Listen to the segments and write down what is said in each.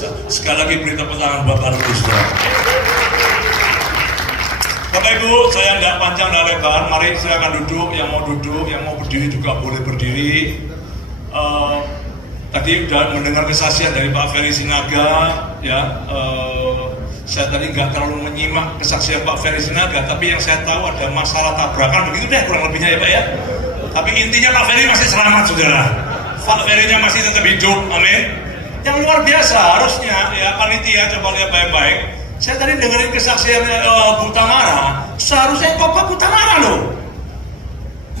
biasa. Sekali lagi beri tepuk tangan buat Pak Rubis. Bapak Ibu, saya nggak panjang nggak lebar. Mari silakan duduk. Yang mau duduk, yang mau berdiri juga boleh berdiri. Tadi sudah mendengar kesaksian dari Pak Ferry Sinaga, ya. Saya tadi nggak terlalu menyimak kesaksian Pak Ferry Sinaga, tapi yang saya tahu ada masalah tabrakan, begitu deh kurang lebihnya ya Pak ya. Tapi intinya Pak Ferry masih selamat, saudara. Pak Ferry-nya masih tetap hidup, amin. Yang luar biasa harusnya, ya panitia coba lihat baik-baik. Saya tadi dengerin kesaksian Bu Tamara, seharusnya Bapak Bu Tamara loh.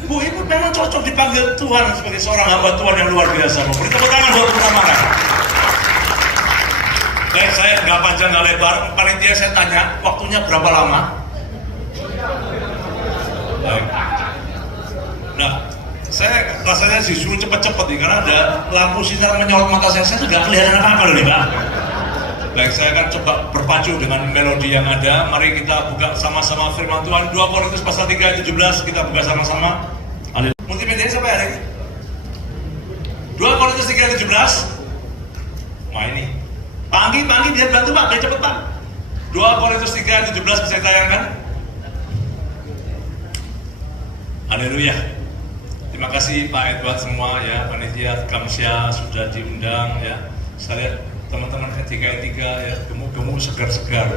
Bu, ibu memang cocok dipanggil Tuhan sebagai seorang hamba Tuhan yang luar biasa. Beri tepuk tangan buat Bu Tamara. Baik, saya nggak panjang nggak lebar. Panitia saya tanya, waktunya berapa lama? Baik. Nah, saya rasanya disuruh cepet-cepet nih, karena ada lampu sinar menyorot mata saya tuh nggak kelihatan apa-apa loh nih Pak. Baik, saya akan coba berpacu dengan melodi yang ada. Mari kita buka sama-sama firman Tuhan. 2 Korintus pasal 3 ayat 17, kita buka sama-sama. Multimedia siapa ya? 2 Korintus 3 ayat 17. Wah ini Panggi biar bantu Pak, biar cepet Pak. 2 Korintus 3 ayat 17 bisa ditayangkan. Haleluya. Terima kasih Pak Edward semua ya, panitia Kamsya sudah diundang ya. Saya lihat teman-teman ketiga ya, gemuk-gemuk segar-segar.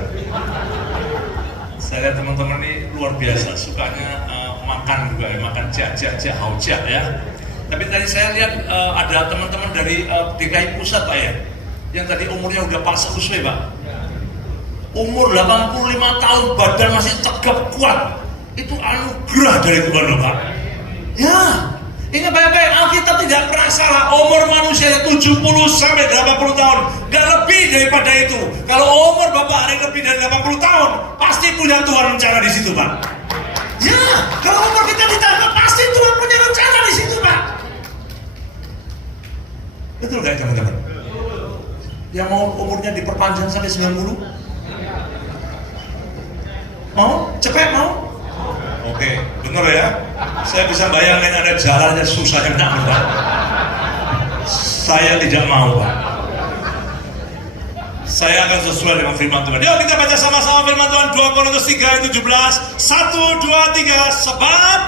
Saya lihat teman-teman ini luar biasa, sukanya makan juga ya, makan jak haujak ya. Tapi tadi saya lihat ada teman-teman dari DKI Pusat Pak ya, yang tadi umurnya udah pas usai Pak. Umur 85 tahun, badan masih tegap kuat. Itu anugerah dari Tuhan loh Pak. Ya, ingat baik-baik, Alkitab tidak pernah salah. Umur manusia 70 sampai 80 tahun, gak lebih daripada itu. Kalau umur Bapak ada lebih dari 80 tahun, pasti punya Tuhan rencana di situ Pak. Ya, kalau umur kita ditambah, pasti Tuhan punya rencana di situ Pak. Betul gak teman-teman? Yang mau umurnya diperpanjang sampai 90? Mau? Cepet mau? Oke, bener ya. Saya bisa bayangin ada jalannya susah yang tak Pak. Saya tidak mau Pak. Saya akan sesuai dengan firman Tuhan. Yuk kita baca sama-sama firman Tuhan 2 Korintus 3 ayat 17. 1, 2, 3. Sebab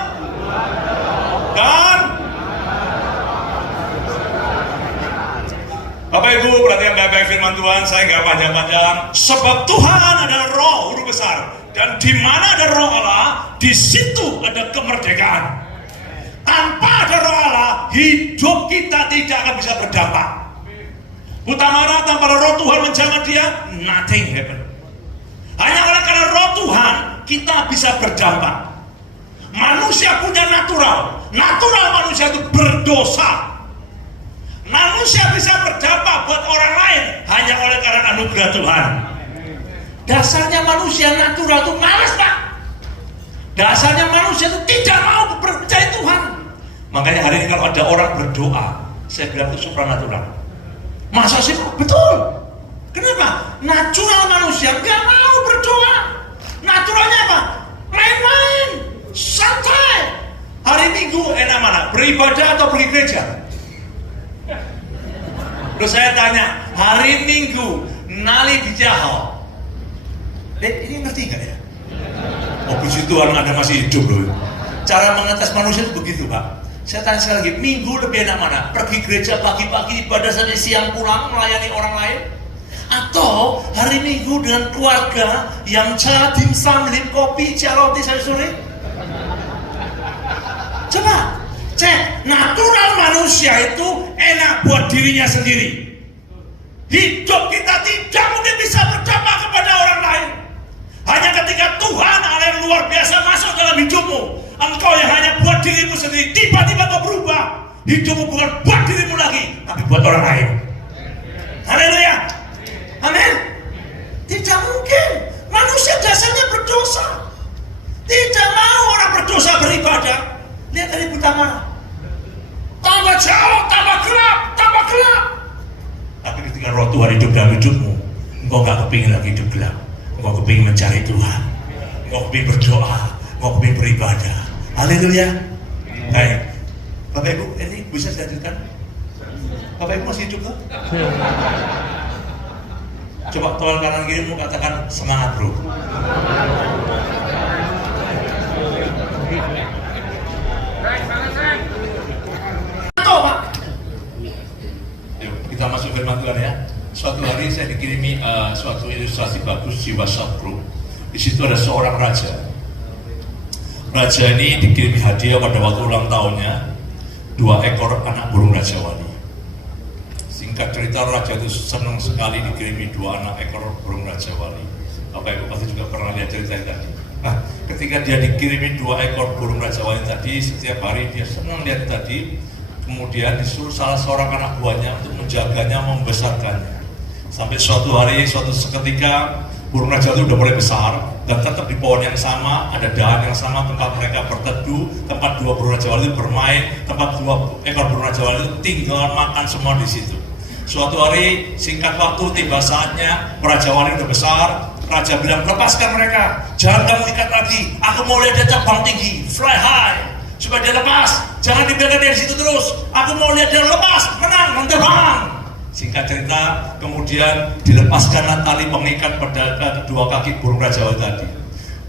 dan Bapak Ibu perhatikan baik-baik firman Tuhan. Saya nggak panjang-panjang. Sebab Tuhan adalah Roh, huruf besar. Dan di mana ada Roh Allah, di situ ada kemerdekaan. Tanpa ada Roh Allah, hidup kita tidak akan bisa berdampak. Utamanya tanpa Roh Tuhan menjamah dia, nothing happen. Hanya karena Roh Tuhan kita bisa berdampak. Manusia punya natural manusia itu berdosa. Manusia bisa berdampak buat orang lain hanya oleh karena anugerah Tuhan. Dasarnya manusia natural itu malas Pak. Dasarnya manusia itu tidak mau percaya Tuhan. Makanya hari ini kalau ada orang berdoa, saya bilang itu supranatural. Masa sih? Betul. Kenapa? Natural manusia nggak mau berdoa. Naturalnya apa? Main-main, santai. Hari Minggu enak mana? Beribadah atau pergi gereja? Terus saya tanya, hari Minggu nali dijahal. Ini ngerti gak ya? Oh puji Tuhan Anda masih hidup loh. Cara mengetes manusia itu begitu Pak. Saya tanya sekali lagi, Minggu lebih enak mana? Pergi gereja pagi-pagi, ibadah sampai siang pulang, melayani orang lain? Atau hari Minggu dengan keluarga yang dimsum, minum kopi, roti sampai sore? Coba cek, natural manusia itu enak buat dirinya sendiri. Hidup kita tidak mungkin bisa berdampak kepada orang lain. Hanya ketika Tuhan Allah yang luar biasa masuk dalam hidupmu, engkau yang hanya buat dirimu sendiri, tiba-tiba kau berubah. Hidupmu bukan buat dirimu lagi, tapi buat orang lain. Haleluya. Amin. Tidak mungkin. Manusia dasarnya berdosa. Tidak mau orang berdosa beribadah. Lihat tadi pertama. Tambah jauh, tambah gelap. Tapi ketika Roh Tuhan hidup dalam hidupmu, engkau gak kepingin lagi hidup gelap. Engkau kepingin mencari Tuhan. Engkau kepingin berdoa. Engkau kepingin beribadah. Haleluya. Baik. Bapak Ibu, ini bisa dilanjutkan? Bapak Ibu masih hidup kan? Coba tolong kanan kirimu katakan semangat bro. Yuk, kita masuk firman Tuhan ya. Suatu hari saya dikirimi suatu ilustrasi bagus di WhatsApp group. Di situ ada seorang raja. Raja ini dikirimi hadiah pada waktu ulang tahunnya 2 ekor anak burung Raja Wali. Singkat cerita, raja itu senang sekali dikirimi 2 anak ekor burung Raja Wali. Bapak Ibu pasti juga pernah lihat cerita tadi. Nah, ketika dia dikirimi 2 ekor burung Raja Wali tadi, setiap hari dia senang lihat tadi. Kemudian disuruh salah seorang anak buahnya untuk menjaganya, membesarkannya. Sampai suatu hari, suatu seketika, burung raja itu udah mulai besar dan tetap di pohon yang sama, ada dahan yang sama tempat mereka berteduh, tempat 2 burung Raja Wali itu bermain, tempat 2 ekor burung Raja Wali itu tinggal makan semua di situ. Suatu hari, singkat waktu, tiba saatnya Raja Wali udah besar. Raja bilang, lepaskan mereka, jangan kamu ikat lagi, aku mau lihat dia terbang tinggi, fly high, supaya dia lepas, jangan dibiarkan dia di situ terus, aku mau lihat dia lepas, menang, terbang. Singkat cerita, kemudian dilepaskanlah tali pengikat pada kedua kaki burung Raja Wali tadi.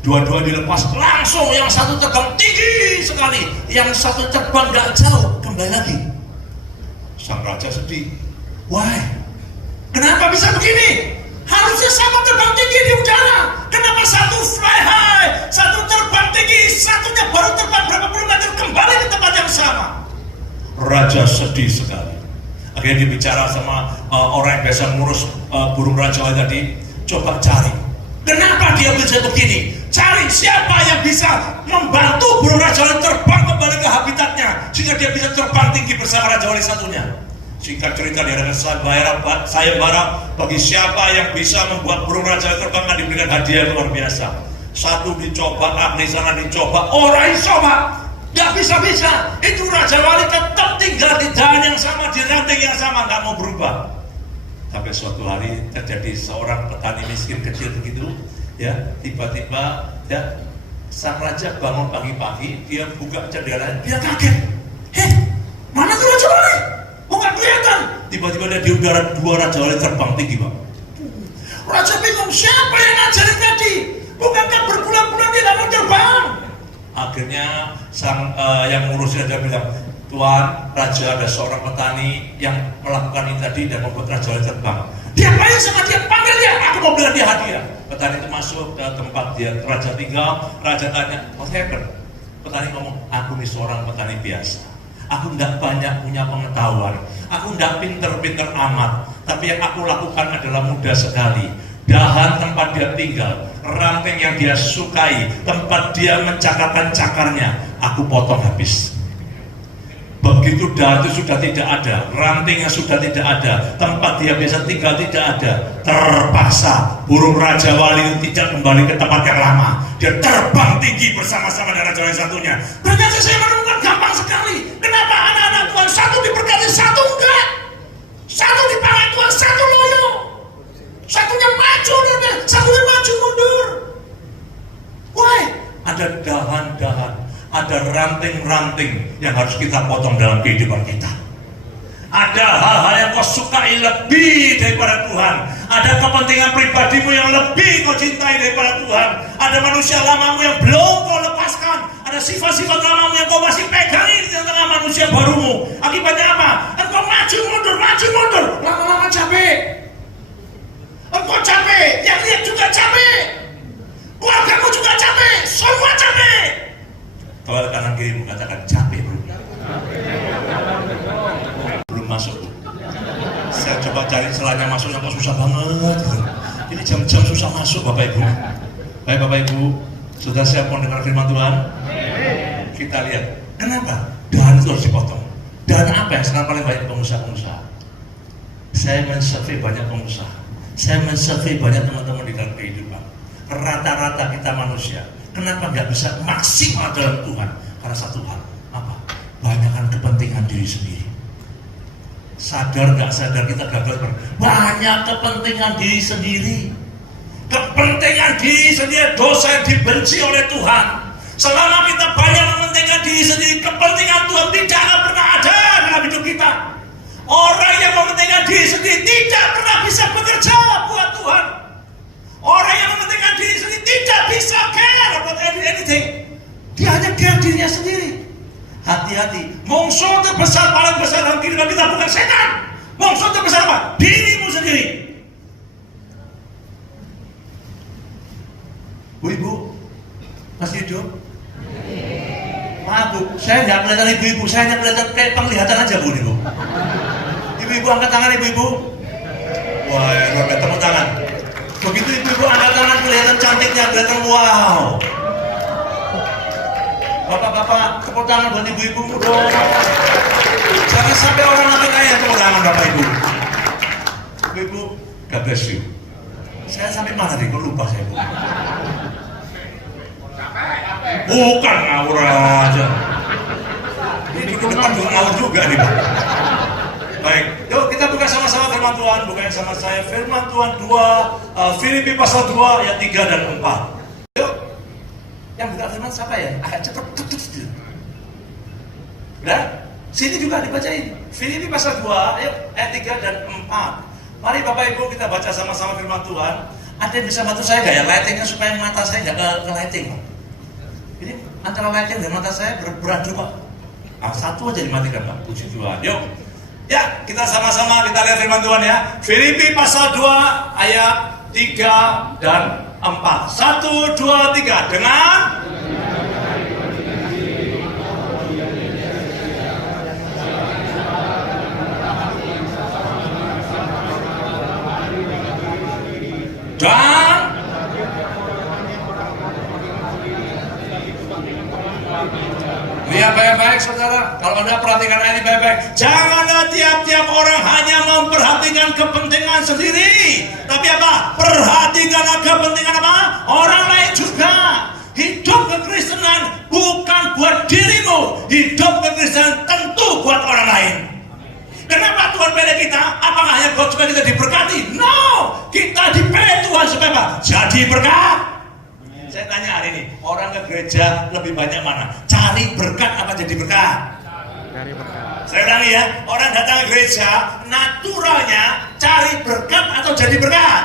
Dua-dua dilepas, langsung yang satu terbang tinggi sekali, yang satu terbang gak jauh, kembali lagi. Sang raja sedih. Why? Kenapa bisa begini? Harusnya sama terbang tinggi di udara. Kenapa satu fly high, satu terbang tinggi, satunya baru terbang berapa puluh meter kembali ke tempat yang sama? Raja sedih sekali. Akhirnya dia bicara sama orang yang biasa ngurus burung Raja Wali tadi. Coba cari, kenapa dia bisa begini? Cari siapa yang bisa membantu burung Raja Wali terbang kembali ke habitatnya, sehingga dia bisa terbang tinggi bersama Raja Wali satunya. Singkat cerita, dia dengan sayembara bagi siapa yang bisa membuat burung Raja Wali terbang akan diberikan hadiah luar biasa. Satu dicoba, ahli sana dicoba, orang dicoba. Gak bisa-bisa, itu Raja Wali tetap tinggal di dahan yang sama, di ranting yang sama, gak mau berubah. Sampai suatu hari terjadi seorang petani miskin kecil begitu, ya, tiba-tiba ya, sang raja bangun pagi-pagi, dia buka jendela, dia kaget. Mana tuh Raja Wali? Bukan kelihatan. Tiba-tiba dia di udara 2 Raja Wali terbang tinggi, Pak. Raja bingung, siapa yang ngajarin tadi? Bukankah berbulan-bulan dia gak mau terbang? Akhirnya sang yang ngurus raja bilang, Tuan, raja ada seorang petani yang melakukan ini tadi dan membuat Raja Wali terbang. Dia main sama dia, panggil dia, aku mau beli dia hadiah. Petani itu masuk ke tempat dia raja tinggal. Raja tanya, what happened? Petani ngomong, aku nih seorang petani biasa. Aku tidak banyak punya pengetahuan. Aku tidak pinter-pinter amat. Tapi yang aku lakukan adalah mudah sekali. Dahan tempat dia tinggal, ranting yang dia sukai, tempat dia mencakapkan cakarnya, aku potong habis. Begitu dahan itu sudah tidak ada, rantingnya sudah tidak ada, tempat dia biasa tinggal tidak ada, terpaksa burung Raja Wali tidak kembali ke tempat yang lama. Dia terbang tinggi bersama-sama dengan Raja Wali satunya. Ternyata saya menemukan gampang sekali. Kenapa anak-anak Tuhan satu diberkati, satu enggak? Satu dipanggil Tuhan, satu loyo. Satunya maju, satunya maju mundur. Why? Ada dahan-dahan, ada ranting-ranting yang harus kita potong dalam kehidupan kita. Ada hal-hal yang kau sukai lebih daripada Tuhan. Ada kepentingan pribadimu yang lebih kau cintai daripada Tuhan. Ada manusia lamamu yang belum kau lepaskan. Ada sifat-sifat lamamu yang kau masih pegangi di tengah manusia barumu. Akibatnya apa? Engkau maju mundur, lama-lama capek. Engkau capek, yang lihat juga capek, keluargamu juga capek, semua capek. Kalau kanan kiri mengatakan capek bro. Belum masuk. Saya coba cari celahnya masuknya kok susah banget. Ini jam-jam susah masuk Bapak Ibu. Baik Bapak Ibu, sudah siap mendengar firman Tuhan? Kita lihat, kenapa dahan itu harus dipotong? Dahan apa yang sekarang paling banyak pengusaha-pengusaha? Saya men-survey banyak pengusaha. Saya men-survey banyak teman-teman di dalam kehidupan. Rata-rata kita manusia, kenapa nggak bisa maksimal dalam Tuhan? Karena satu hal, apa? Banyakkan kepentingan diri sendiri. Sadar nggak sadar kita gagal banyak kepentingan diri sendiri. Kepentingan diri sendiri dosa yang dibenci oleh Tuhan. Selama kita banyak mementingkan diri sendiri, kepentingan Tuhan tidak akan pernah ada dalam hidup kita. Orang yang mementingkan diri sendiri tidak pernah bisa bekerja buat Tuhan. Bu, masih hidup? Maaf Bu, saya nggak kelihatan ibu-ibu, saya hanya kelihatan kayak penglihatan aja Bu, Bu. Ibu-ibu angkat tangan ibu-ibu. Wah, luar biasa, tepuk tangan. Begitu ibu-ibu angkat tangan, kelihatan cantiknya, kelihatan wow. Bapak-bapak, tepuk tangan buat ibu-ibu dong. Jangan sampai orang angkat kaya tepuk tangan bapak ibu. Ibu-ibu, God bless you. Saya sampai mana nih, kok lupa saya Bu. Bukan ngawur aja. Ini di depan juga ngawur juga nih Pak. Baik, yuk kita buka sama-sama firman Tuhan. Bukain sama saya firman Tuhan 2 Filipi pasal 2 ayat 3 dan 4. Yuk, yang buka firman siapa ya? Agak cepet. Udah? Sini juga dibacain Filipi pasal 2 ayat 3 dan 4. Mari Bapak Ibu kita baca sama-sama firman Tuhan. Ada yang bisa bantu saya gak ya lightingnya supaya mata saya gak ke lighting Pak? Ini antara lighting dan mata saya beradu Pak. Satu aja dimatikan Pak, puji Tuhan. Yuk, ya kita sama-sama kita lihat firman Tuhan ya. Filipi pasal 2 ayat 3 dan 4. 1, 2, 3 dengan dan lihat baik-baik saudara, kalau Anda perhatikan ini baik-baik, janganlah tiap-tiap orang hanya memperhatikan kepentingan sendiri, tapi apa? Perhatikanlah kepentingan apa? Orang lain juga. Hidup kekristenan bukan buat dirimu, hidup kekristenan tentu buat orang lain. Kenapa Tuhan pilih kita? Apakah hanya supaya kita diberkati? No, kita dipilih Tuhan supaya apa? Jadi berkat. Saya tanya hari ini, orang ke gereja lebih banyak mana? Cari berkat apa jadi berkat? Cari berkat. Saya ulangi ya, orang datang ke gereja, naturalnya cari berkat atau jadi berkat?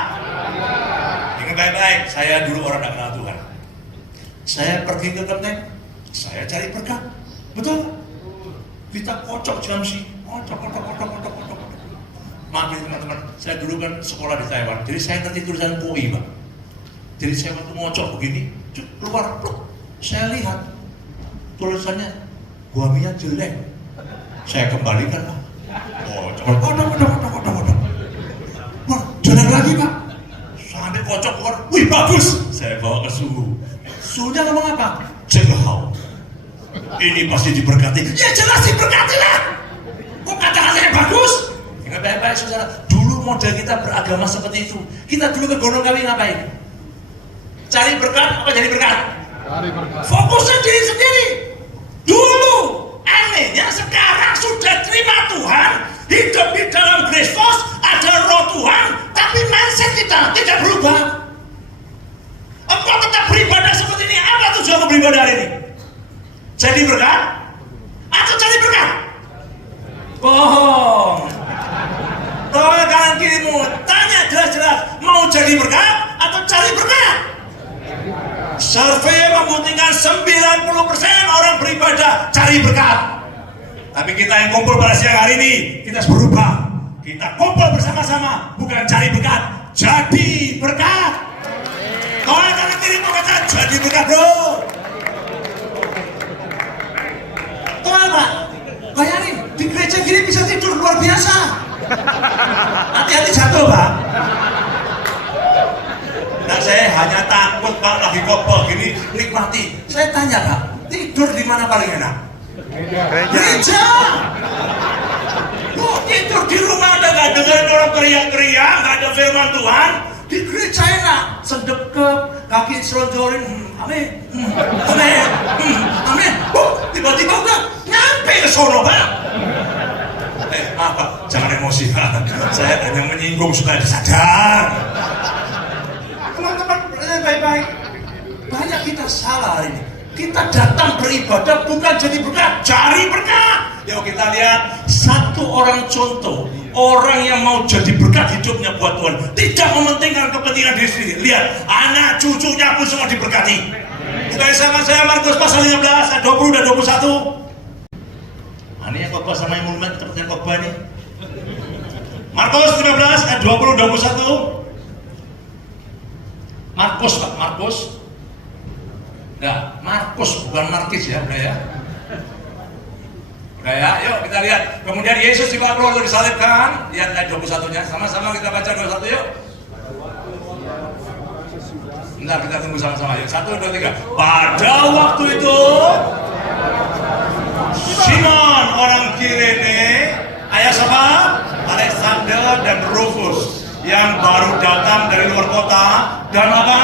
Ingat baik-baik, saya dulu orang tidak kenal Tuhan. Saya pergi ke kelenteng, saya cari berkat. Betul? Kita kocok jamsi, kocok. Maaf ya teman-teman, saya dulu kan sekolah di Taiwan, jadi saya ngerti tulisan koi Pak. Jadi saya waktu ngocok begini, keluar, saya lihat tulisannya guaminya jelek. Saya kembalikan Pak. Wah, jelek lagi Pak. Sampai kocok keluar, wih bagus. Saya bawa ke suhu. Suhunya ngomong apa? Jengkau. Ini pasti diberkati. Ya jelas diberkati lah. Kok kata-katanya bagus? Ingat baik-baik saudara, dulu model kita beragama seperti itu. Kita dulu ke Gunung Kawi ngapain? Cari berkat apa jadi berkat? Cari berkat. Fokusnya diri sendiri. Dulu, anehnya sekarang sudah terima Tuhan, hidup di dalam Kristus, ada roh Tuhan, tapi mindset kita tidak berubah. Engkau tetap beribadah seperti ini. Apa tujuan beribadah hari ini? Jadi berkat? Atau cari berkat? Bohong. Tolong kanan kirimu, tanya jelas-jelas, mau jadi berkat atau cari berkat? Survei membuktikan 90% orang beribadah cari berkat. Tapi kita yang kumpul pada siang hari ini, kita harus berubah. Kita kumpul bersama-sama, bukan cari berkat, jadi berkat. Tolong kanan kirimu kata, jadi berkat bro. Tolong Pak, bayangin di gereja gini bisa tidur luar biasa. Hati-hati jatuh Pak. Nah saya hanya takut Pak, lagi khotbah gini nikmati. Saya tanya Pak, tidur di mana paling enak? Gereja. Kok tidur di rumah Anda nggak dengerin orang teriak-teriak, nggak ada firman Tuhan? Di gereja enak, sedekap, kaki selonjorin, amin, amin, amin. Tiba-tiba udah nyampe ke sono Pak. Maaf Pak, jangan emosi Pak. Saya hanya menyinggung supaya disadar. Teman-teman, baik-baik. Banyak kita salah hari ini. Kita datang beribadah bukan jadi berkat, cari berkat. Yuk kita lihat satu orang contoh orang yang mau jadi berkat hidupnya buat Tuhan, tidak mementingkan kepentingan diri sendiri. Lihat, anak cucunya pun semua diberkati. Kita sama saya Markus pasal 15 ayat 20 dan 21. Ini yang khotbah sama yang mulmet seperti khotbah ini. Markus 15 ayat 20 21. Markus Pak, Markus Enggak, Markus bukan Markis ya, udah ya. Udah ya, yuk kita lihat. Kemudian Yesus juga keluar dari disalibkan. Lihat ayat 21-nya. Sama-sama kita baca 21 yuk. Bentar kita tunggu sama-sama. Yuk, 1, 2, 3. Pada waktu itu Simon orang Kirene, ayah siapa? Alexander dan Rufus yang baru datang dari luar kota dan apa?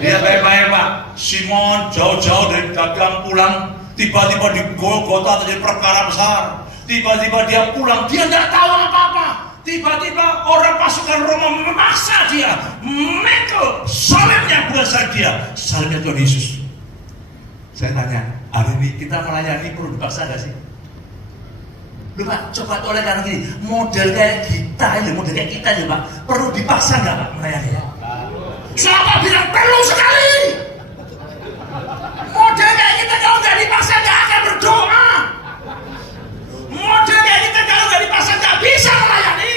Lihat baik-baik Pak, Simon jauh-jauh dari dagang pulang, tiba-tiba di Golgota terjadi perkara besar. Tiba-tiba dia pulang, dia tidak tahu apa-apa. Tiba-tiba orang pasukan Roma memaksa dia, mekel salibnya, bukan salib dia, salibnya Tuhan Yesus. Saya tanya, hari ini kita melayani perlu dipaksa nggak sih? Loh Pak, coba oleh karena gini, model kayak kita ini, model kayak kita ini Pak, perlu dipaksa nggak Pak melayani? Siapa bilang perlu sekali? Model kayak kita kalau nggak dipaksa nggak akan berdoa. Model kayak kita kalau nggak dipaksa nggak bisa melayani.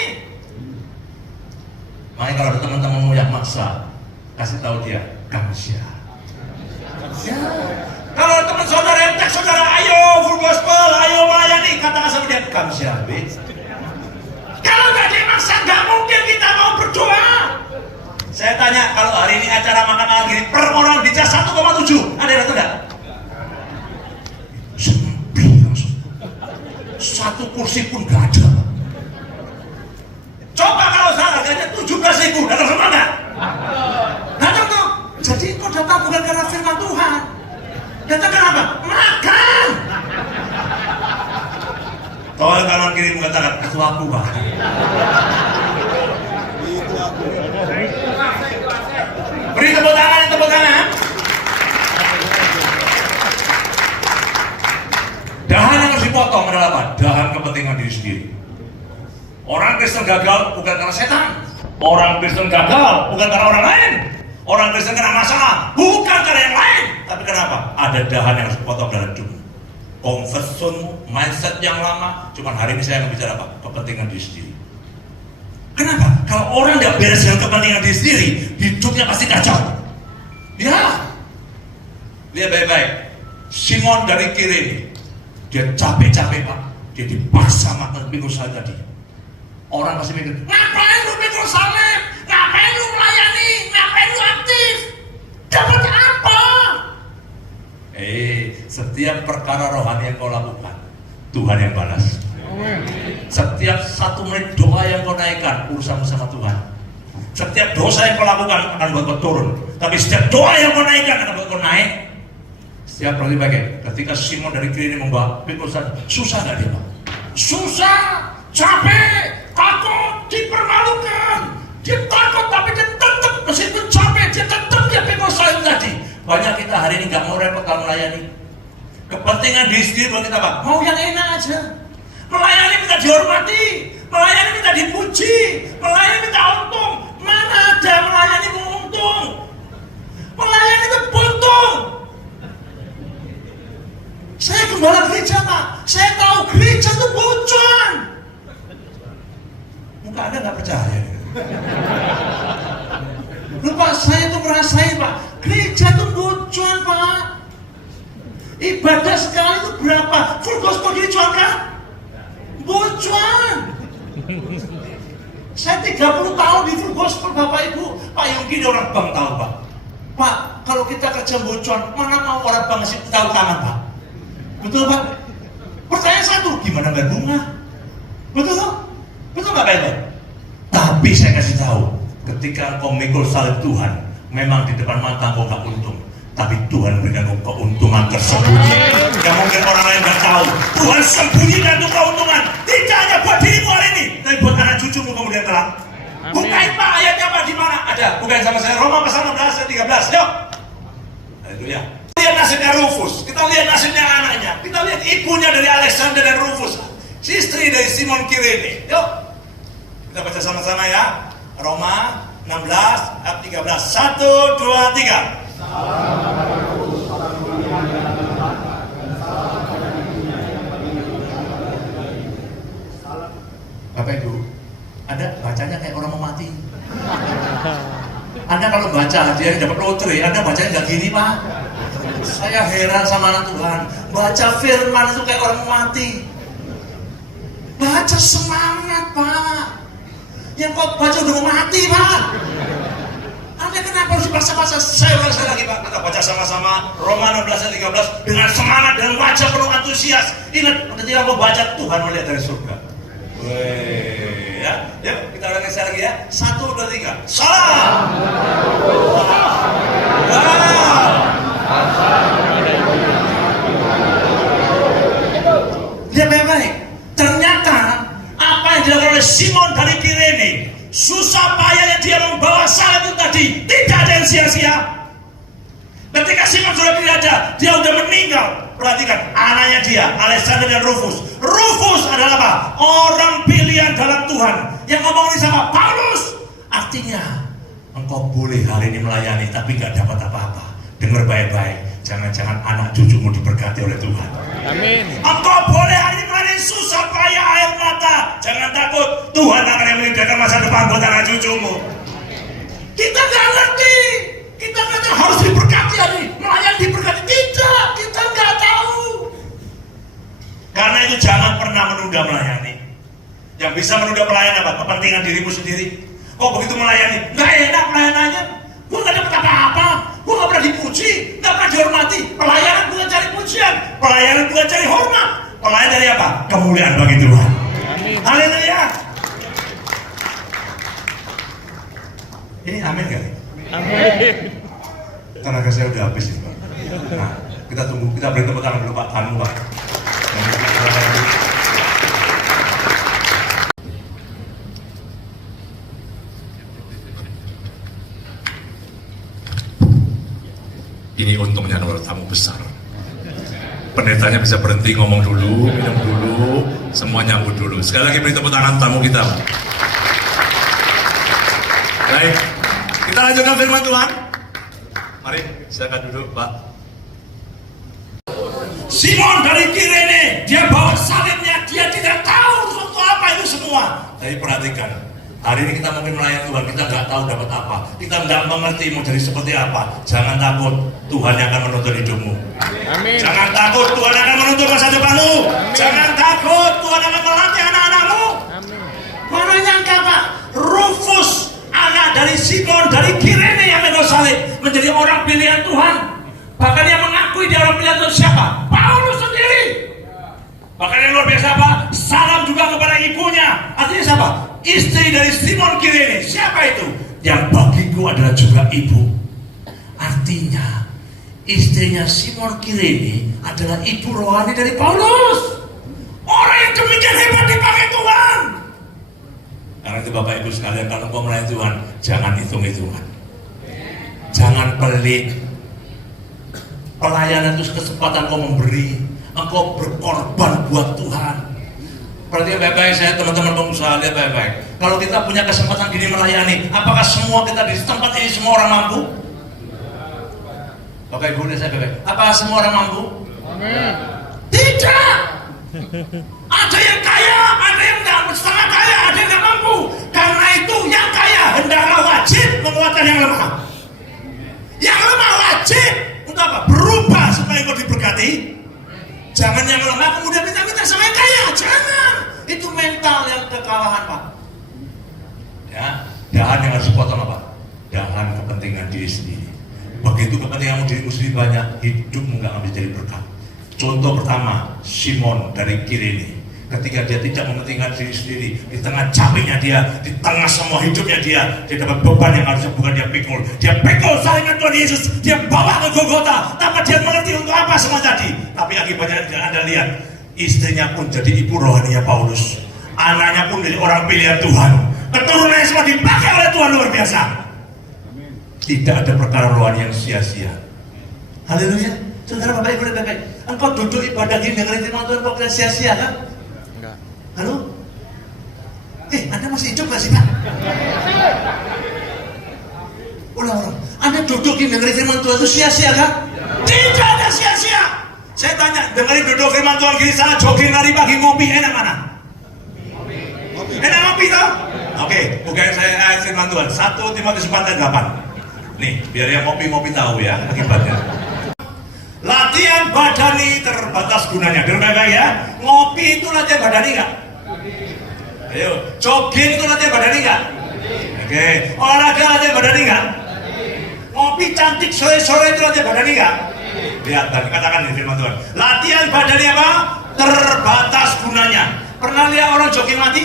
Makanya kalau ada teman-temanmu yang maksa, kasih tahu dia, kamsia. Ya. Kalau teman saudara yang teks saudara, ayo full gospel, ayo melayani, katakan sama dia, kamsia. Kalau nggak dimaksa nggak mungkin kita mau berdoa. Saya tanya, kalau hari ini acara makan malam gini, per orang dicas 1,7, ada yang datang nggak? Sepi langsung. Satu kursi pun nggak ada. Coba kalau harganya 17.000, datang semua nggak? Datang tuh. Jadi kau datang bukan karena firman Tuhan. Datang kenapa? Makan. Tolong kanan kiri mengatakan, itu aku Pak. Beri tepuk tangan, tepuk tangan. Dahan yang harus dipotong adalah apa? Dahan kepentingan diri sendiri. Orang Kristen gagal bukan karena setan. Orang Kristen gagal bukan karena orang lain. Orang Kristen kena masalah bukan karena yang lain. Tapi kenapa? Ada dahan yang harus dipotong dalam hidupmu. Comfort zone, mindset yang lama. Cuman hari ini saya akan bicara apa? Kepentingan diri sendiri. Kenapa? Kalau orang tidak beres dengan kepentingan diri sendiri, hidupnya pasti kacau. Ya, lihat baik-baik. Simon dari Kirene, dia capek-capek Pak, dia dipaksa makan pikul salib tadi. Orang pasti mikir, ngapain lu pikul salib? Ngapain lu melayani? Ngapain lu aktif? Dapat apa? Setiap perkara rohani yang kau lakukan, Tuhan yang balas. Setiap 1 menit doa yang kau naikkan, urusan sama Tuhan. Setiap dosa yang kau lakukan akan buat kau turun. Tapi setiap doa yang kau naikkan akan buat kau naik. Setiap kali bagian. Ketika Simon dari Kirene membawa pikul salib, susah nggak dia Pak? Susah, capek, takut, dipermalukan. Dia takut tapi dia tetap, meskipun capek, dia tetap dia pikul salib tadi. Banyak kita hari ini nggak mau repot kalau melayani. Kepentingan diri sendiri buat kita Pak, mau yang enak aja. Melayani minta dihormati, melayani minta dipuji, melayani minta untung. Mana ada melayani mau untung? Melayani itu buntung. Saya gembala gereja Pak, saya tahu gereja itu bocoran. Muka Anda nggak percaya. Lupa saya itu merasain Pak, gereja itu bocoran Pak. Ibadah sekali itu berapa? Full gospel dijual kan? Bocoran. Saya 30 tahun di full gospel Bapak Ibu. Pak Yongki orang bank tahu Pak. Pak, kalau kita kerja bocoran, mana mau orang bank ngasih tahu tangan Pak? Betul Pak? Pertanyaan satu, gimana bayar bunga? Betul Pak? Betul Pak Ibu? Tapi saya kasih tahu, ketika kau mikul salib Tuhan, memang di depan mata kau gak untung. Tapi Tuhan berikan keuntungan tersembunyi yang mungkin orang lain nggak tahu. Tuhan sembunyikan itu keuntungan tidak hanya buat dirimu hari ini, tapi buat anak cucumu kemudian kelak. Bukain Pak ayatnya Pak di mana? Ada. Bukain sama saya Roma pasal 16 ayat 13. Yuk. Nah, itu ya. Lihat nasibnya Rufus. Kita lihat nasibnya anaknya. Kita lihat ibunya dari Alexander dan Rufus. Istri dari Simon Kirene. Yuk. Kita baca sama-sama ya. Roma 16 ayat 13. 1, 2, 3. Bapak Ibu, ada bacanya kayak orang mau mati. Anda kalau baca dia dapat lotre, Anda bacanya nggak gini Pak. Saya heran sama anak Tuhan. Baca firman itu kayak orang mati. Baca semangat Pak. Yang kau baca udah mau mati Pak. Anda kenapa harus dipaksa-paksa? Saya ulang lagi Pak. Kita baca sama-sama Roma 16 ayat 13 dengan semangat dan wajah penuh antusias. Ingat, ketika mau baca Tuhan melihat dari surga. Weh, ya, yuk kita ulang lagi ya. 1, 2, 3. Salam. Wow. Lihat baik-baik. Ternyata apa yang dilakukan oleh Simon dari Kirene, susah payahnya dia membawa salib itu tadi tidak ada yang sia-sia. Ketika Simon sudah tidak ada, dia sudah meninggal. Perhatikan anaknya dia, Alexander dan Rufus. Rufus adalah apa? Orang pilihan dalam Tuhan. Yang ngomong ini sama Paulus. Artinya engkau boleh hari ini melayani tapi gak dapat apa-apa. Dengar baik-baik. Jangan-jangan anak cucumu diberkati oleh Tuhan. Amin. Engkau boleh hari ini melayani susah payah air mata. Jangan takut. Tuhan akan yang menyediakan masa depan buat anak cucumu. Kita gak ngerti. Kita kata harus diberkati hari ini. Melayani diberkati. Tidak. Kita gak tahu. Karena itu jangan pernah menunda melayani. Yang bisa menunda pelayanan apa? Kepentingan dirimu sendiri. Kok begitu melayani? Gak enak pelayanannya. Gue gak dapat apa-apa. Gue gak pernah dipuji, gak pernah dihormati. Pelayanan bukan cari pujian, pelayanan bukan cari hormat. Pelayanan dari apa? Kemuliaan bagi Tuhan. Haleluya. Ini amin gak? Amin. Tenaga saya udah habis ini Pak. Nah, kita tunggu, kita beri tepuk tangan dulu Pak Anu Pak. Ini untungnya kalau tamu besar. Pendetanya bisa berhenti ngomong dulu, minum dulu, semua nyambut dulu. Sekali lagi beri tepuk tangan tamu kita. Baik, kita lanjutkan firman Tuhan. Mari, silakan duduk Pak. Simon dari Kirene, dia bawa salibnya, dia tidak tahu untuk apa itu semua. Tapi perhatikan, hari ini kita mungkin melayani Tuhan, kita nggak tahu dapat apa, kita nggak mengerti mau jadi seperti apa. Jangan takut, Tuhan yang akan menuntun hidupmu. Amin. Jangan takut, Tuhan akan menuntun masa depanmu. Jangan takut, Tuhan akan melatih anak-anakmu. Mana nyangka Pak, Rufus, anak dari Simon dari Kirene yang megang salib, menjadi orang pilihan Tuhan. Bahkan yang mengakui dia orang pilihan Tuhan siapa? Paulus sendiri. Bahkan yang luar biasa apa? Salam juga kepada ibunya. Artinya siapa? Istri dari Simon Kirene. Siapa itu? Yang bagiku adalah juga ibu. Artinya istrinya Simon Kirene adalah ibu rohani dari Paulus. Orang yang demikian hebat dipakai Tuhan. Karena itu Bapak Ibu sekalian, kalau kau melayani Tuhan, jangan hitung-hitungan. Jangan pelit. Pelayanan itu kesempatan kau memberi. Engkau berkorban buat Tuhan. Berarti baik-baik saya teman-teman pengusaha, lihat baik-baik. Kalau kita punya kesempatan gini melayani, apakah semua kita di tempat ini semua orang mampu? Bapak Ibu, saya baik-baik. Apakah semua orang mampu? Amin. Tidak. Ada yang kaya, ada yang tidak setengah kaya, ada yang tidak mampu. Karena itu yang kaya hendaklah wajib menguatkan yang lemah. Yang lemah wajib untuk apa? Berubah supaya kau diberkati. Jangan yang lemah kemudian minta-minta sama yang kaya. Jangan. Itu mental yang kekalahan Pak. Ya, dahan yang harus dipotong apa? Dahan kepentingan diri sendiri. Begitu kepentinganmu dirimu sendiri banyak, hidupmu nggak akan bisa jadi berkat. Contoh pertama, Simon dari Kirene. Ketika dia tidak mementingkan diri sendiri, di tengah capeknya dia, di tengah semua hidupnya dia dapat beban yang harusnya bukan dia pikul. Dia pikul salibnya Tuhan Yesus, dia bawa ke Golgota, tanpa dia mengerti untuk apa semua tadi. Tapi akibatnya Anda lihat, istrinya pun jadi ibu rohaninya Paulus. Anaknya pun jadi orang pilihan Tuhan. Keturunannya semua dipakai oleh Tuhan luar biasa. Tidak ada perkara rohani yang sia-sia. Haleluya. Saudara Bapak Ibu dan Bapak, engkau duduk ibadah gini dengerin firman Tuhan kok sia-sia kan? Enggak. Halo? Anda masih hidup gak sih Pak? Ulang-ulang. Anda duduk gini dengerin firman Tuhan itu sia-sia kan? Tidak ada sia-sia. Saya tanya, dengerin duduk firman Tuhan gini sana jogging lari pagi ngopi enak mana? Enak ngopi toh? Oke, bukan saya ayat firman Tuhan 1 Timotius 4 ayat 8. Nih, biar yang ngopi-ngopi tahu ya akibatnya. Latihan badani terbatas gunanya. Dengar ya, ngopi itu latihan badani nggak? Ayo, jogging itu latihan badani nggak? Oke, olahraga latihan badani nggak? Ngopi cantik sore-sore itu latihan badani nggak? Lihat dan katakan di firman Tuhan. Latihan badani apa? Terbatas gunanya. Pernah lihat orang jogging mati?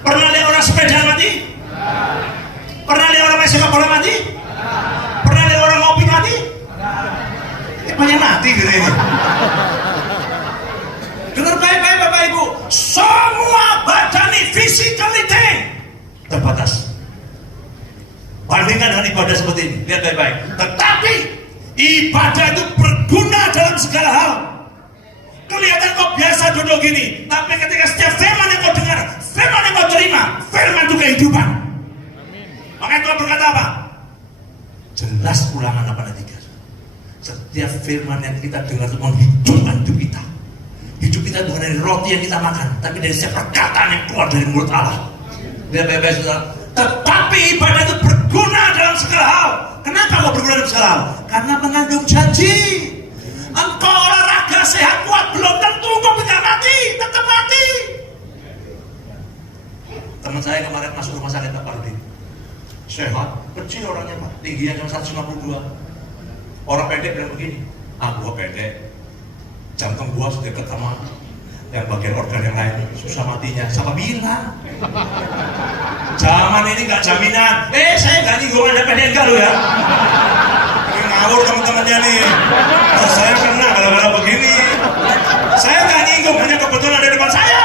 Pernah lihat orang sepeda mati? Pernah lihat orang main sepak bola mati? Pernah lihat orang ngopi mati? Banyak mati gitu ini. Dengar baik-baik Bapak Ibu, semua badani physicality terbatas. Bandingkan dengan ibadah seperti ini, lihat baik-baik. Tetapi ibadah itu berguna dalam segala hal. Kelihatan kok biasa duduk gini, tapi ketika setiap firman yang kau dengar, firman yang kau terima, firman itu kehidupan. Makanya Tuhan berkata apa? Jelas Ulangan 8:3. Setiap firman yang kita dengar itu menghidupkan hidup kita. Hidup kita bukan dari roti yang kita makan, tapi dari setiap perkataan yang keluar dari mulut Allah. Lihat baik-baik saudara. Tetapi ibadah itu berguna dalam segala hal. Kenapa kok berguna dalam segala hal? Karena mengandung janji. Engkau olahraga sehat kuat belum tentu engkau tidak mati, tetap mati. Teman saya kemarin masuk rumah sakit Pak Rudi. Sehat, kecil orangnya Pak, tingginya cuma 152. Orang pendek bilang begini, gua pendek, jantung gua sudah dekat sama yang bagian organ yang lain, susah matinya. Siapa bilang? Zaman ini nggak jaminan. Saya nggak nyinggung Anda pendek enggak lo ya? Ini ngawur teman-temannya nih. Saya kena gara-gara begini. Saya nggak nyinggung, hanya kebetulan ada di depan saya.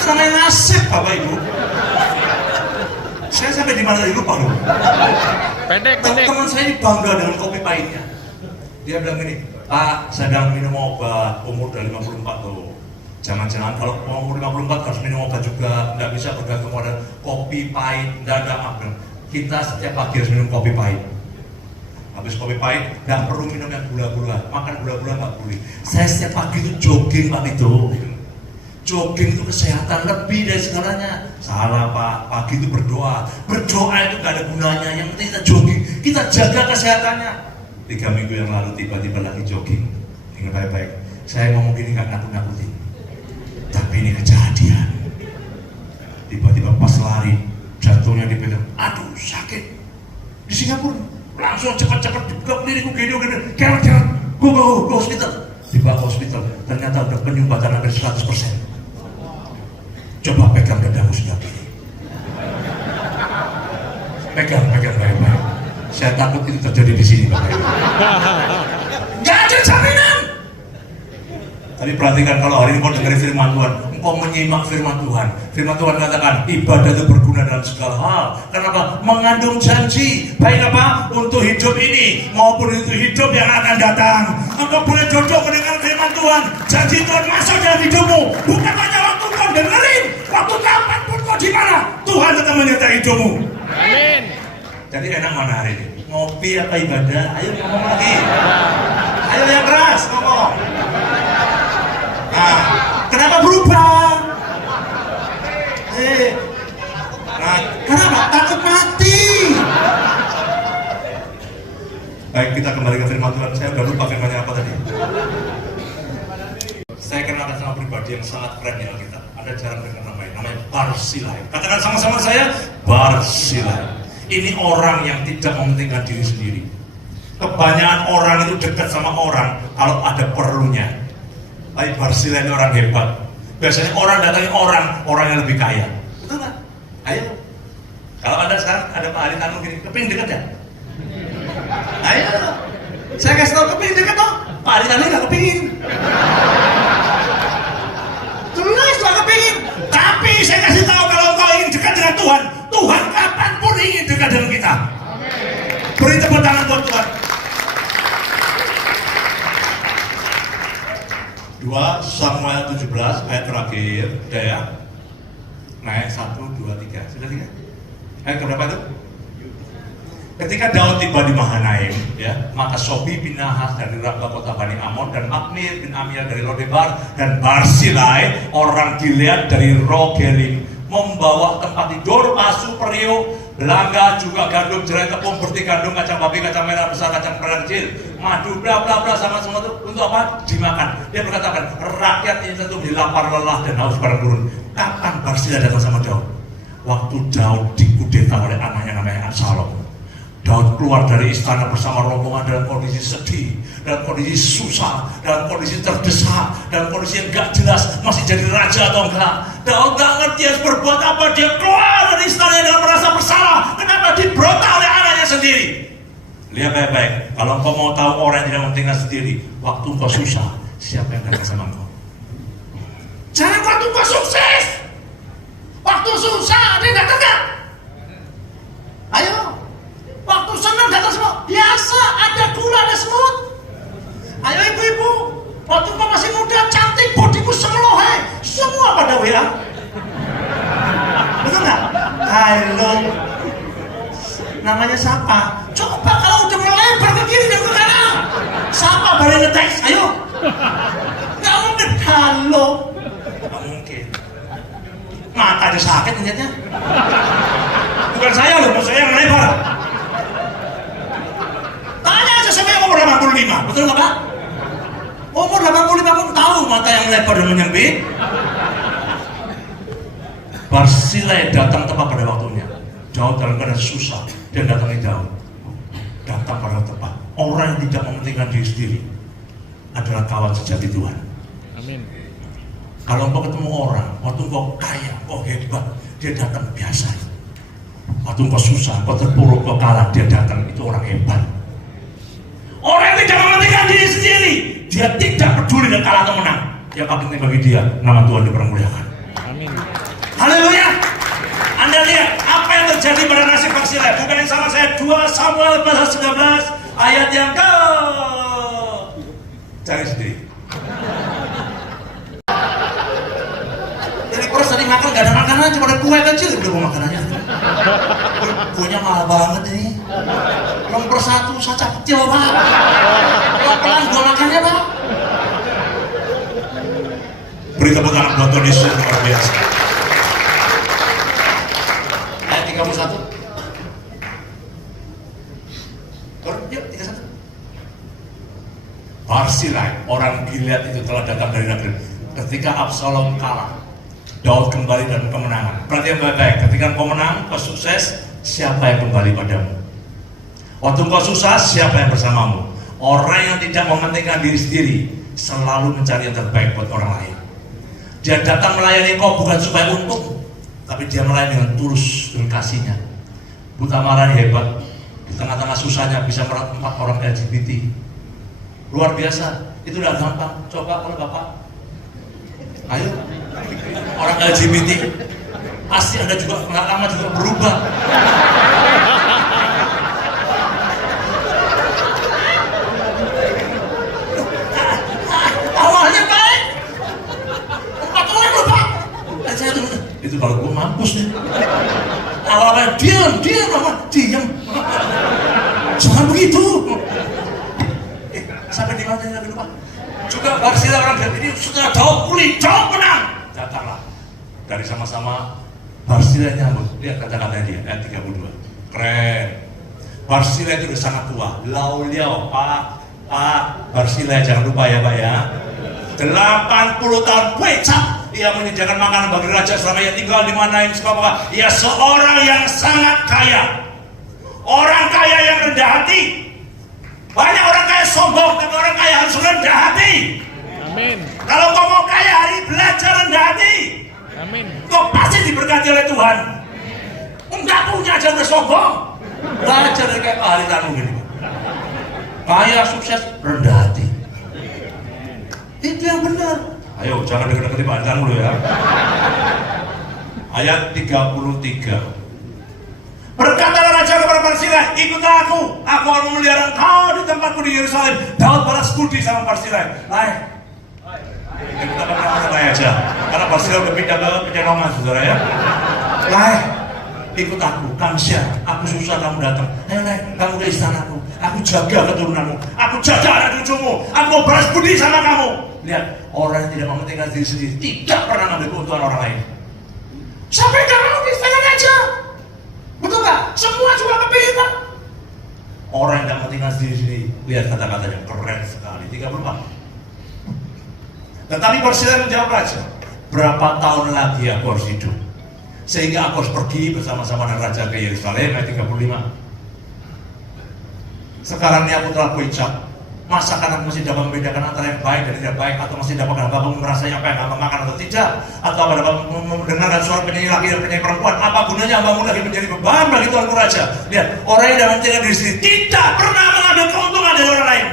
Karena nasib Bapak Ibu. Saya sampai di mana tadi lupa loh. Pendek. Teman saya ini bangga dengan kopi pahitnya. Dia bilang gini, Pak, sedang minum obat, umur udah 54 tuh. Jangan-jangan kalau umur 54 harus minum obat juga, nggak bisa bergantung pada kopi pahit, nggak ada apa. Kita setiap pagi harus minum kopi pahit. Habis kopi pahit, nggak perlu minum yang gula-gula, makan gula-gula nggak boleh. Saya setiap pagi itu jogging Pak itu. Jogging itu kesehatan lebih dari segalanya. Salah Pak, pagi itu berdoa. Berdoa itu gak ada gunanya. Yang penting kita jogging, kita jaga kesehatannya. 3 minggu yang lalu tiba-tiba lagi jogging. Ingat baik-baik. Saya ngomong gini gak nakut-nakutin, tapi ini kejadian. Tiba-tiba pas lari, jantungnya dipegang. Aduh sakit. Di Singapura langsung cepat-cepat dibuka peliriku gini. Keren-keren. Gue ke hospital. Dibawa ke hospital. Ternyata udah penyumbatan hampir 100%. Coba pegang dadamu sebelah kiri. Pegang baik-baik. Saya takut itu terjadi di sini Bapak Ibu. Gak ada jaminan. Tapi perhatikan kalau hari ini kau dengar firman Tuhan, engkau menyimak firman Tuhan. Firman Tuhan katakan ibadah itu berguna dalam segala hal. Kenapa? Mengandung janji. Baik apa? Untuk hidup ini maupun untuk hidup yang akan datang. Engkau boleh jodoh mendengar firman Tuhan. Janji Tuhan masuk dalam hidupmu. Bukan hanya waktu kau dengerin, waktu kapanpun kau di mana, Tuhan tetap menyertai hidupmu. Amin. Jadi enak mana hari ini? Ngopi apa ibadah? Ayo ngomong lagi. Ayo yang keras ngomong. Nah, kenapa berubah? Nah, kenapa? Takut mati. Baik, kita kembali ke firman Tuhan. Saya udah lupa firmannya apa tadi. Saya kenal sama pribadi yang sangat keren di Alkitab. Ada jarang dengar namanya Barsilai. Katakan sama-sama saya, Barsilai. Ini orang yang tidak mementingkan diri sendiri. Kebanyakan orang itu dekat sama orang kalau ada perlunya. Tapi Barsilai ini orang hebat. Biasanya orang datangi orang yang lebih kaya. Betul nggak? Ayo. Kalau Anda sekarang ada Pak Ari Tanu gini, kepingin dekat ya? Ayo. Saya kasih tahu kepingin dekat toh. Pak Ari Tanu nggak kepingin. Jelas nggak kepingin. Tapi saya kasih tahu kalau kau ingin dekat dengan Tuhan, Tuhan kapanpun ingin dekat dengan kita. Beri tepuk tangan buat Tuhan. 2 Samuel 17 ayat terakhir, udah ya. Naik 1, 2, 3. Sudah 3? Ayat keberapa itu? Ketika Daud tiba di Mahanaim, ya, maka Sobi bin Nahas dari Rabba kota Bani Amon dan Abner bin Amiel dari Lodebar dan Barsilai orang Gilead dari Rogelim membawa tempat tidur, pasu, periuk Belangga juga gandum, jerai tepung, berti gandum, kacang babi, kacang merah besar, kacang merah kecil, madu, bla bla bla sama semua itu untuk apa? Dimakan. Dia berkatakan, rakyat ini tentu lapar, lelah dan haus pada gurun. Kapan Barsila datang sama Daud? Waktu Daud dikudeta oleh anaknya namanya Absalom. Daud keluar dari istana bersama rombongan dalam kondisi sedih, dalam kondisi susah, dalam kondisi terdesak, dalam kondisi yang gak jelas masih jadi raja atau enggak. Daud gak ngerti harus berbuat apa. Dia keluar dari istana dengan merasa bersalah. Kenapa diberontak oleh anaknya sendiri? Lihat baik-baik. Kalau engkau mau tahu orang yang tidak mementingkan sendiri, waktu engkau susah, siapa yang datang sama engkau? Jangan waktu kau sukses. Waktu susah dia datang gak? Ayo. Waktu senang datang semua. Biasa ada gula, ada semut. Ayo ibu-ibu. Waktu kau masih muda, cantik, bodimu semelohe. Semua pada WA. Betul gak? Halo. Namanya siapa? Coba kalau udah melebar ke kiri dan ke kanan. Siapa balik ngeteks? Ayo. Gak mungkin. Halo. Gak mungkin. Mata ada sakit ternyata. Bukan saya loh, saya yang melebar. Tanya aja sampai umur 85, betul nggak Pak? Umur 85 pun tahu mata yang lebar dan menyempit. Barsila datang tepat pada waktunya. Daud dalam keadaan susah, dia datangi Daud. Datang pada tepat. Orang yang tidak mementingkan diri sendiri adalah kawan sejati Tuhan. Amin. Kalau engkau ketemu orang, waktu engkau kaya, engkau hebat, dia datang biasa. Waktu engkau susah, engkau terpuruk, engkau kalah, dia datang, itu orang hebat. Orang yang tidak mementingkan diri sendiri, dia tidak peduli dengan kalah atau menang. Yang paling penting bagi dia, nama Tuhan dipermuliakan. Amin. Haleluya. Anda lihat apa yang terjadi pada nasib Barsila. Bukan yang salah saya, 2 Samuel pasal 19 ayat yang ke cari sendiri. Jadi terus tadi makan gak ada makanan, cuma ada kue kecil udah mau makanannya. Kuenya mahal banget ini. Nomor 1 saca kecil Pak. Pelan-pelan gua makannya Pak. Beri tepuk tangan buat Tuhan Yesus luar biasa. Ayat 31. Turun yuk 31. Barsila, orang Gilead itu telah datang dari negeri. Ketika Absalom kalah, Daud kembali dalam kemenangan. Perhatian baik-baik, ketika engkau menang, engkau sukses, siapa yang kembali padamu? Waktu engkau susah, siapa yang bersamamu? Orang yang tidak mementingkan diri sendiri selalu mencari yang terbaik buat orang lain. Dia datang melayani engkau bukan supaya untung, tapi dia melayani dengan tulus dan kasihnya. Buta Marani hebat, di tengah-tengah susahnya bisa merawat 4 orang LGBT. Luar biasa, itu udah gampang. Coba kalau Bapak, ayo, orang LGBT, pasti Anda juga nggak lama juga berubah. Awalnya baik. 4 orang loh Pak. Dan saya tuh Itu kalau gue mampus nih. awalnya diam Mama, diam. Jangan begitu. Sampai di mana tadi lupa? Juga Barsila orang Gilead ini setelah Daud pulih, Daud menang. Datanglah dari sama-sama Barsila nyambut. Lihat kata-katanya dia, ayat 32. Keren. Barsila itu udah sangat tua. Lauliau, Pak Barsila jangan lupa ya Pak ya. 80 tahun pecah. Ia menyediakan makanan bagi raja selama ia tinggal di mana ini sebab ia seorang yang sangat kaya. Orang kaya yang rendah hati. Banyak orang kaya sombong, tapi orang kaya harus rendah hati. Amin. Kalau kau mau kaya hari belajar rendah hati. Amin. Kau pasti diberkati oleh Tuhan. Enggak punya aja udah sombong. Belajar dari kayak Pak Haritanu gini. Kaya sukses rendah hati. Itu yang benar. Ayo jangan deket-deketin Pak Haritanu dulu ya. Ayat 33. Berkatalah raja kepada Barsila, ikutlah aku akan memelihara engkau di tempatku di Yerusalem. Daud balas budi sama Barsila. Kita pakai aja, karena Barsila udah pindah ke Pecenongan, saudara ya. Ikut aku, Kamsya, aku susah kamu datang. Ayo kamu ke istanaku, aku jaga keturunanmu, aku jaga anak cucumu, aku mau balas budi sama kamu. Lihat, orang yang tidak mementingkan diri sendiri tidak pernah mengambil keuntungan orang lain. Sampai kamu di istana raja. Betul nggak? Orang yang tidak pentingkan diri sendiri. Lihat kata-katanya, keren sekali. 34. Tetapi Barsillai menjawab raja, berapa tahun lagi aku harus hidup? Sehingga aku harus pergi bersama-sama dengan raja ke Yerusalem. Ayat 35. Sekarang ini aku telah kuucap, masa karena masih dapat membedakan antara yang baik dan tidak baik, atau masih dapat hamba merasanya apa yang hamba makan atau tidak, atau apa dapat mendengarkan suara penyanyi laki dan penyanyi perempuan? Apa gunanya hambamu lagi menjadi beban bagi tuanku raja? Lihat, orang yang dapat menjaga diri sendiri tidak pernah mengambil keuntungan dari orang lain.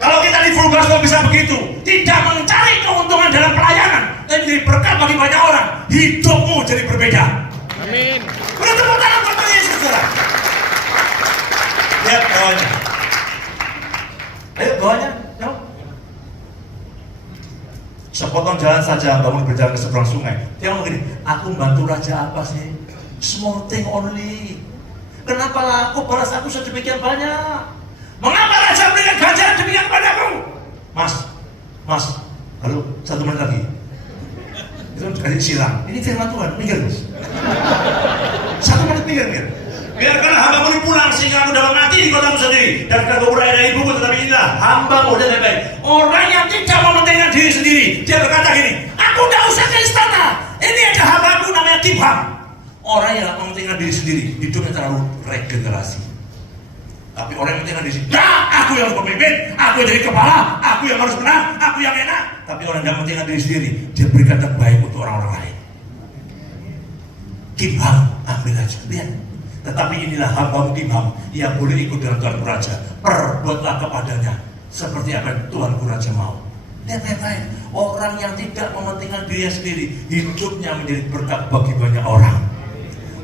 Kalau kita di full gospel bisa begitu, tidak mencari keuntungan dalam pelayanan, tapi menjadi berkat bagi banyak orang, hidupmu jadi berbeda. Amin. Beri tepuk tangan untuk Yesus, saudara. Lihat bawahnya. Ayo bawahnya, no. Sepotong jalan saja bangun berjalan ke seberang sungai. Dia ngomong gini, aku bantu raja apa sih? Small thing only. Kenapa aku balas aku sedemikian banyak? Mengapa raja berikan ganjaran demikian padaku? Mas, halo, 1 menit lagi. Itu kasih silang. Ini firman Tuhan, mikir mas. 1 menit mikir. Biarkan hambamu ini pulang sehingga aku dapat mati di kotamu sendiri dan aku berai dari ibuku, tetapi inilah hambamu dan baik. Orang yang tidak mementingkan diri sendiri, dia berkata gini, aku tidak usah ke istana. Ini ada hambaku namanya Kibham. Orang yang mementingkan diri sendiri, hidupnya terlalu regenerasi. Tapi orang yang mementingkan diri sendiri, nah, aku yang harus pemimpin, aku yang jadi kepala, aku yang harus menang, aku yang enak. Tapi orang yang mementingkan diri sendiri, dia berikan terbaik untuk orang-orang lain. Kibham, ambil aja, lihat. Tetapi inilah hambamu Kibham yang boleh ikut dengan Tuanku Raja. Perbuatlah kepadanya seperti apa yang Tuanku Raja mau. Lihat baik-baik, orang yang tidak mementingkan dirinya sendiri, hidupnya menjadi berkat bagi banyak orang.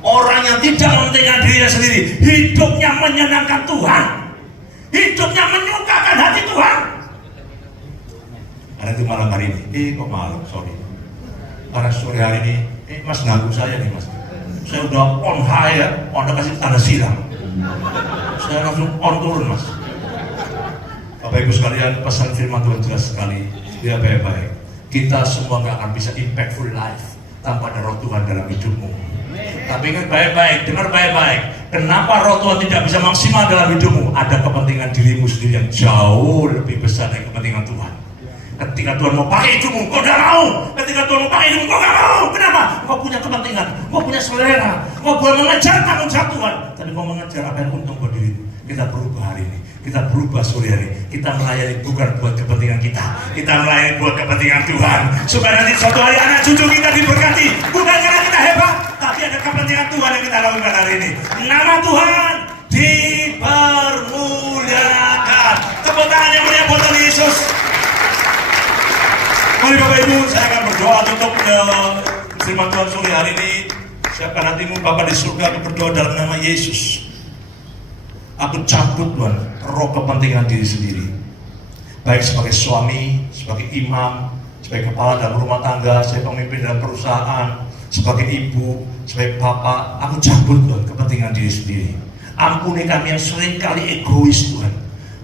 Orang yang tidak mementingkan dirinya sendiri, hidupnya menyenangkan Tuhan, hidupnya menyukakan hati Tuhan. Karena itu malam hari ini, kok malam, sorry. Karena sore hari ini, mas ganggu saya nih mas. Saya udah on high ya, Anda kasih tanda siram. Saya langsung on turun mas. Bapak Ibu sekalian, pesan firman Tuhan jelas sekali. Dia baik-baik. Kita semua gak akan bisa impactful life tanpa ada roh Tuhan dalam hidupmu. Tapi ingat baik-baik, dengar baik-baik. Kenapa roh Tuhan tidak bisa maksimal dalam hidupmu? Ada kepentingan dirimu sendiri yang jauh lebih besar dari kepentingan Tuhan. Ketika Tuhan mau pakai hidupmu, kau tidak mau. Ketika Tuhan mau pakai hidupmu, kau tidak mau. Kenapa? Kau punya kepentingan, kau punya selera, kau bukan mengejar tanggung jawab Tuhan, tapi kau mengejar apa yang untung buat dirimu. Kita berubah hari ini, kita berubah sore hari. Kita melayani bukan buat kepentingan kita melayani buat kepentingan Tuhan. Supaya nanti suatu hari anak cucu kita diberkati, bukan karena kita hebat, tapi ada kepentingan Tuhan yang kita lakukan hari ini. Nama Tuhan dipermuliakan. Tepuk tangan yang mulia buat Tuhan Yesus. Mari Bapak Ibu, saya akan berdoa tutup firman Tuhan sore hari ini. Siapkan hatimu, Bapak di surga, aku berdoa dalam nama Yesus. Aku cabut Tuhan roh kepentingan diri sendiri, baik sebagai suami, sebagai imam, sebagai kepala dalam rumah tangga, sebagai pemimpin dalam perusahaan, sebagai ibu, sebagai bapak. Aku cabut Tuhan kepentingan diri sendiri. Ampuni kami yang sering kali egois Tuhan.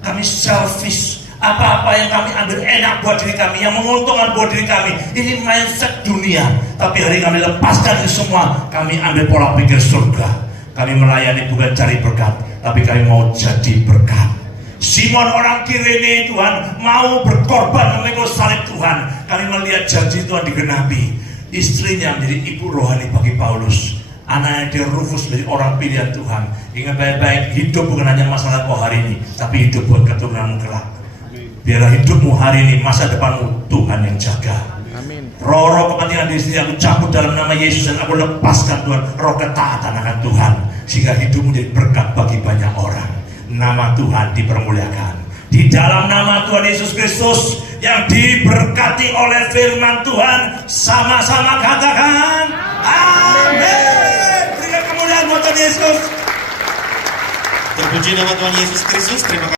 Kami selfish. Apa-apa yang kami ambil enak buat diri kami, yang menguntungkan buat diri kami, ini mindset dunia. Tapi hari kami lepaskan itu semua, kami ambil pola pikir surga. Kami melayani bukan cari berkat, tapi kami mau jadi berkat. Simon orang Kirene Tuhan mau berkorban memikul salib Tuhan. Kami melihat janji Tuhan digenapi. Istrinya menjadi ibu rohani bagi Paulus. Anaknya dia Rufus menjadi orang pilihan Tuhan. Ingat baik-baik, hidup bukan hanya masalah kau hari ini, tapi hidup buat keturunanmu kelak. Biarlah hidupmu hari ini, masa depanmu Tuhan yang jaga. Amin. Roh-roh kepentingan diri sendiri aku cabut dalam nama Yesus, dan aku lepaskan Tuhan roh ketaatan akan Tuhan, sehingga hidupmu menjadi berkat bagi banyak orang. Nama Tuhan dipermuliakan. Di dalam nama Tuhan Yesus Kristus yang diberkati oleh firman Tuhan, sama-sama katakan amin. Berikan kemuliaan buat Tuhan Yesus. Terpuji nama Tuhan Yesus Kristus. Terima kasih.